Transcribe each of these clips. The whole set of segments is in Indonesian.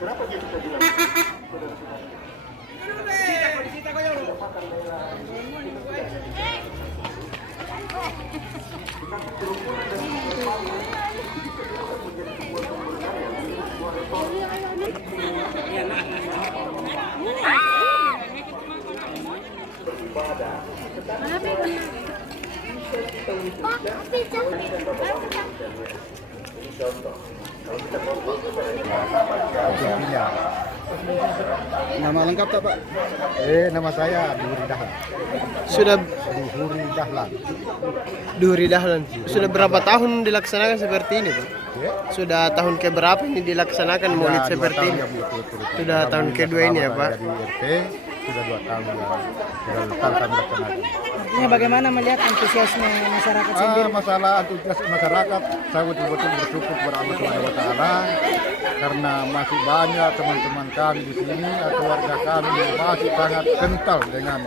Kenapa dia bisa bilang? Nama lengkap tak Pak? Nama saya Duhuri Dahlan. Sudah Duhuri Dahlan. Duhuri Dahlan. Sudah berapa tahun dilaksanakan seperti ini, Pak? Ya. Sudah tahun keberapa ini dilaksanakan maulid seperti ini? Sudah tahun kedua ini ya, Pak? Jadi RT sudah 2 tahun ya. Sudah tahun kami laksanakan. Artinya bagaimana melihat antusiasme masyarakat sendiri? Masalah antusias masyarakat, saya betul-betul bersyukur kepada Allah Subhanahu wa taala karena masih banyak teman-teman kami di sini atau warga kami yang masih sangat kental dengan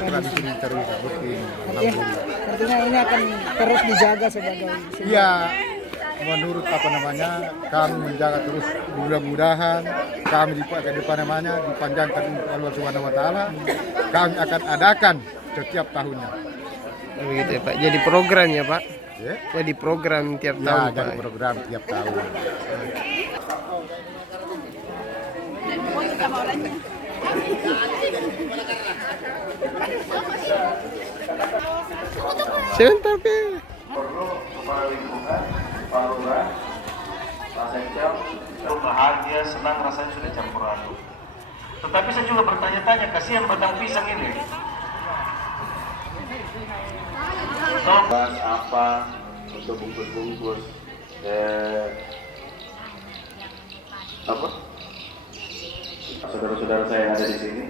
tradisi militer seperti ini. Alhamdulillah. Artinya ini akan terus dijaga sebagai Iya, menurut kami menjaga terus, mudah-mudahan kami di depan dipanjangkan Allah Subhanahu wa taala, kami akan adakan setiap tahunnya. Begitu ya, Pak. Jadi program ya, Pak. Ya? Jadi program tiap Ya, tahun, jadi Pak. program tiap tahun. Sebentar, Pak. Perlu kepala lingkungan, Pak Lurah, Pak Sekcam, bahagia, senang, rasanya sudah campur aduk. Tetapi saya juga bertanya-tanya, kasihan batang pisang ini. Bahas apa untuk bungkus-bungkus apa? Saudara-saudara saya yang ada di sini,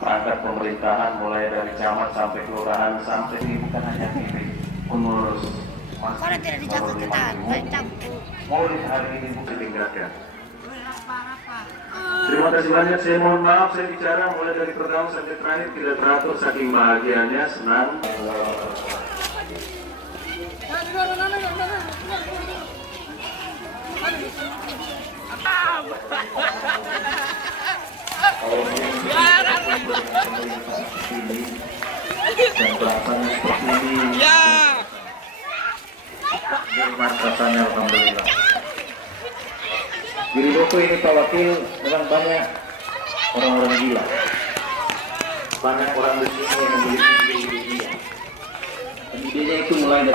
perangkat pemerintahan mulai dari camat sampai kelurahan sampai ini bukan hanya ini pengurus masjid. Kalau tidak dijaga ketat, baik campur. Maulid hari ini bukan ditingkatkan. Terima kasih banyak. Saya mohon maaf saya bicara mulai dari pertama sampai terakhir tidak teratur saking bahagianya, senang. Dan pelaksana seperti ini. Nikmat rasanya alhamdulillah. Di Ridoko ini Pak Wakil memang banyak orang-orang gila. Banyak orang di sini yang memiliki ide-ide. Dan idenya itu mulai dari